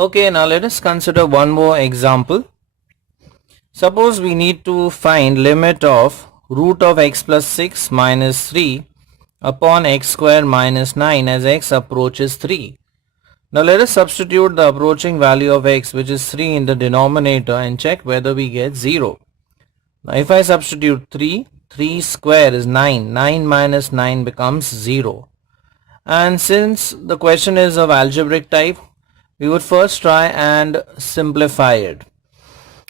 Okay, now let us consider one more example. Suppose we need to find limit of root of x plus 6 minus 3 upon x square minus 9 as x approaches 3. Now let us substitute the approaching value of x, which is 3, in the denominator and check whether we get 0. Now if I substitute 3, 3 square is 9, 9 minus 9 becomes 0. And since the question is of algebraic type, we would first try and simplify it.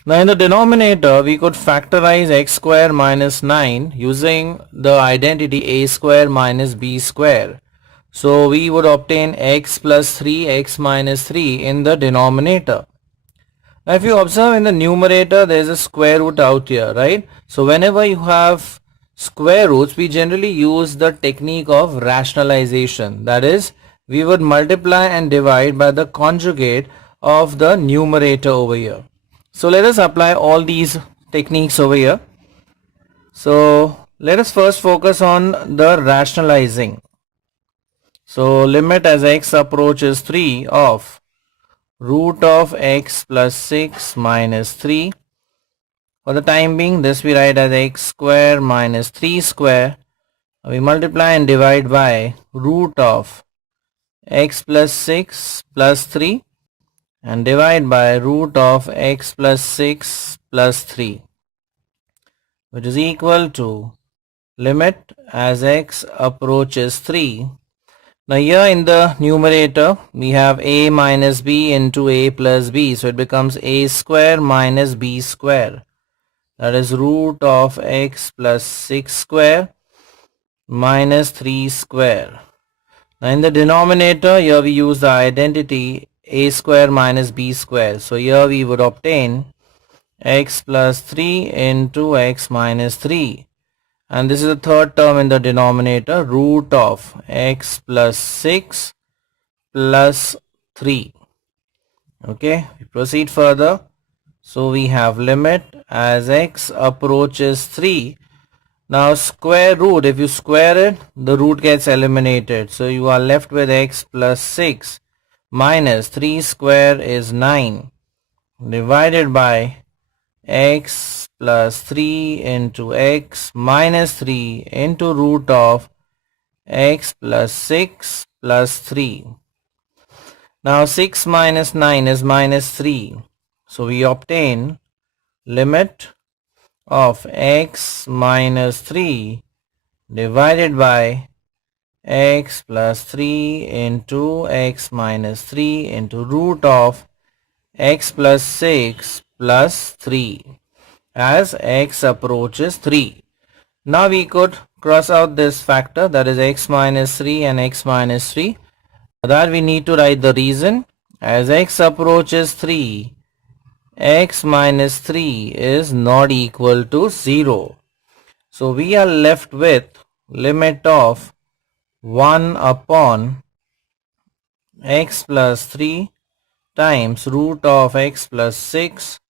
Now in the denominator, we could factorize x square minus 9 using the identity a square minus b square. So we would obtain x plus 3, x minus 3 in the denominator. Now if you observe in the numerator, there is a square root out here, right? So whenever you have square roots, we generally use the technique of rationalization. That is, we would multiply and divide by the conjugate of the numerator over here. So let us apply all these techniques over here. So let us first focus on the rationalizing. So limit as x approaches 3 of root of x plus 6 minus 3. For the time being, this we write as x square minus 3 square. We multiply and divide by root of x plus 6 plus 3 and divide by root of x plus 6 plus 3, which is equal to limit as x approaches 3. Now here in the numerator we have a minus b into a plus b, so it becomes a square minus b square, that is root of x plus 6 square minus 3 square. Now in the denominator, here we use the identity a square minus b square. So here we would obtain x plus 3 into x minus 3. And this is the third term in the denominator, root of x plus 6 plus 3. Okay, we proceed further. So we have limit as x approaches 3. Now square root, if you square it, the root gets eliminated. So you are left with x plus 6 minus 3 square is 9 divided by x plus 3 into x minus 3 into root of x plus 6 plus 3. Now 6 minus 9 is minus 3. So we obtain limit of x minus 3 divided by x plus 3 into x minus 3 into root of x plus 6 plus 3 as x approaches 3. Now we could cross out this factor, that is x minus 3 and x minus 3. For that we need to write the reason. As x approaches 3, x minus 3 is not equal to 0. So we are left with limit of 1 upon x plus 3 times root of x plus 6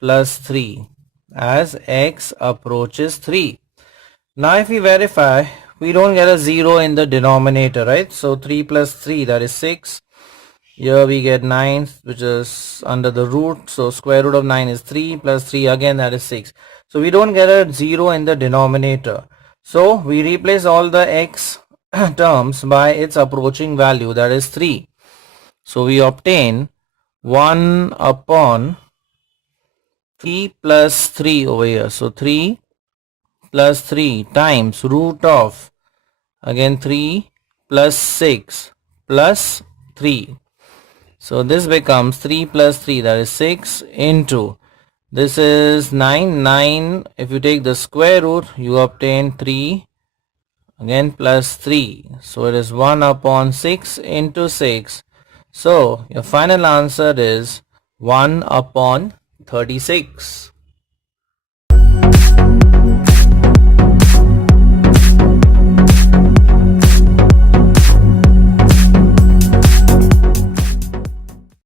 plus 3 as x approaches 3. Now if we verify, we don't get a 0 in the denominator, right? So 3 plus 3, that is 6. Here we get 9, which is under the root. So square root of 9 is 3 plus 3, again that is 6. So we don't get a 0 in the denominator. So we replace all the x terms by its approaching value, that is 3. So we obtain 1 upon 3 plus 3 over here. So 3 plus 3 times root of, again 3 plus 6 plus 3. So this becomes 3 plus 3, that is 6, into, this is 9, 9, if you take the square root, you obtain 3, again plus 3. So it is 1 upon 6 into 6. So your final answer is 1 upon 36.